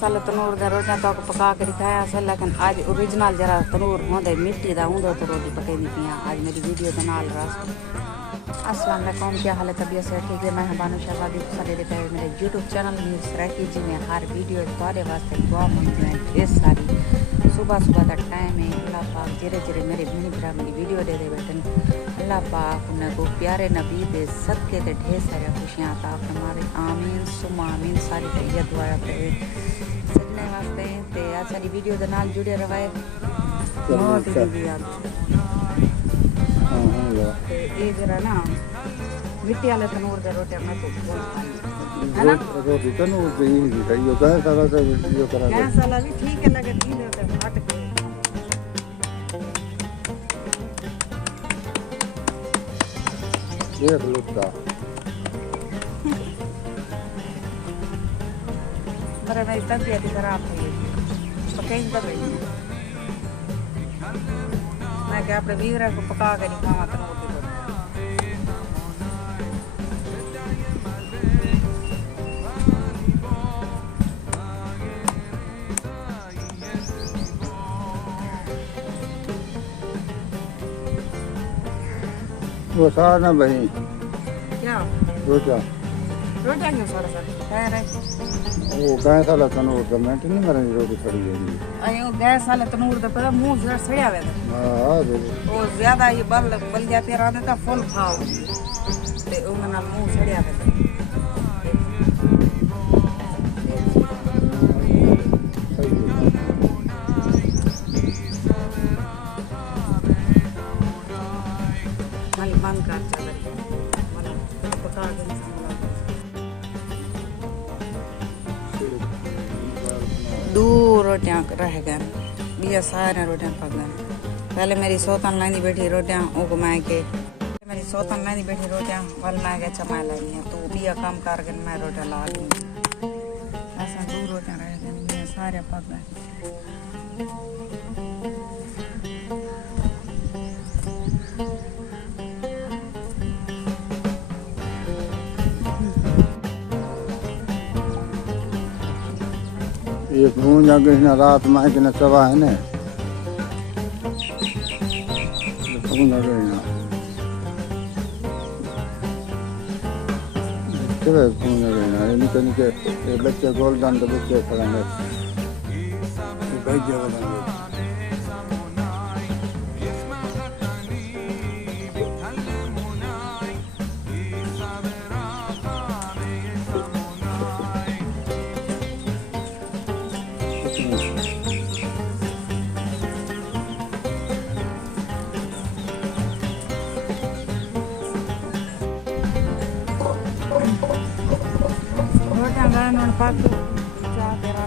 साल तनूर दा रोटियां तो पका के दिखाया से, लेकिन आज ओरिजिनल जरा तनूर होंदे मिट्टी दा होंदो तो रोटी पकाई पियाँ। आज मेरी वीडियो के नाल रस। अस्सलाम वालेकुम, क्या हाल है? तबीयत से ठीक है? मैं बानू शहबादी सारे देखते हैं मेरे यूट्यूब चैनल न्यूज़ रैकी जी में हर वीडियो तुम्हारे वास्ते दुआ मंगती हैं ढेर सारी। सुबह सुबह का टाइम है। अल्लाह पाक जिरे जिरे मेरे बहनी भरा मेरी वीडियो दे बैठन। अल्लाह पाक उन्हें को प्यारे नबी दे सदके ते ढेर सारी खुशियाँ अता फरमावे। आमीन सुमा आमीन। सारी तैयत दुआ करे सजने वास्ते ते आज सारी वीडियो दे नाल जुड़े रहे। बहुत ही दी याद ये जरा ना मिट्टी वाले तनूर दे रोटी मैं तो है ना रोटी तनूर दे ही चाहिए होता है सारा सा वीडियो करा क्या साला भी ठीक है लगे ठीक है तो हट के देख लुटा मेरा नहीं तबीयत खराब है तो कहीं दब रही मैं क्या अपने वीरा को पका के नहीं खावा तनूर दी वो सारा ना भाई क्या रोटा रोटियां क्यों सारा कह रहे वो गैस वाला तनूर तो मैं नहीं मरनी रोटी खड़ी है अयो गैस वाले तनूर दे पता मुंह जरा सड़या हुआ है हां वो ज्यादा ये बल जाते रहते तो फुल खाओ ते उन नाल मुंह सड़या हुआ है बंद कर चल पका के दो रोटियां रह गए बिया सारे रोटियां पक गए। पहले मेरी सोतन लानी बैठी रोटियां वो घुमाए के मेरी सोतन लानी बैठी रोटियां वल मैं के चमा लानी है तो बिया काम करके मैं रोटियां ला दी ऐसा दो रोटियां रह गए बिया सारे पक गए। ये घूम जाके ना रात में कि ना सवा है ना घूम जाके ना चलो घूम जाके ना ये निकल के बच्चे गोल्डन तो बच्चे पढ़ेंगे कई जगह जाएंगे रोटियां गए उन्होंने पक चाह तेरा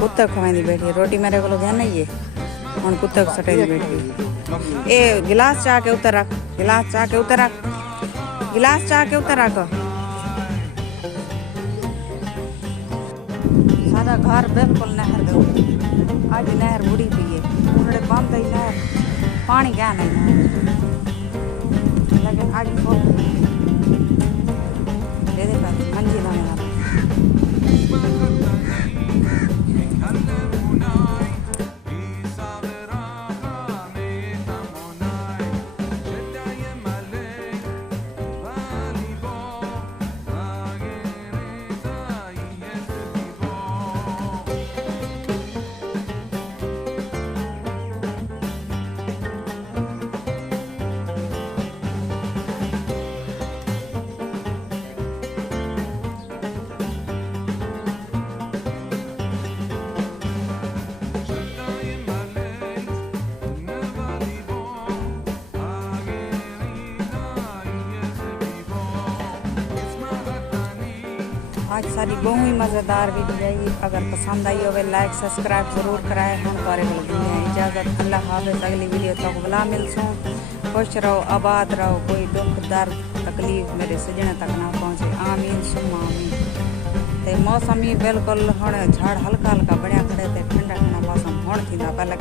कुत्ते खवाई बैठी रोटी मेरे को है नहीं है हूँ कुत्ते को सटाई बैठी ए गिलास चाह के उतर रख गिलास चाह के उतर रख गिलास चाह के उतर रख सादा घर बिल्कुल नहर दो आज नहर बुढ़ी पी है उन्होंने बंद ही नहर पानी क्या नहीं लेकिन आज दे दे मंजी दाने वाला आज सारी बहुत ही मज़ेदार वीडियो है। अगर पसंद आई हो लाइक सब्सक्राइब जरूर कराए हम तारे इजाज़त अल्लाह हाफ़िज़। अगली वीडियो तक बुला मिलसूँ खुश रहो आबाद रहो कोई दुख दर्द तकलीफ मेरे सजने तक ना पहुँचे आमीन सुम्मा आमीन। ते मौसम ही बिल्कुल हुण झाड़ हल्का हल्का बढ़िया खड़े ते ठंडा ठंडा मौसम हुण थींदा पहले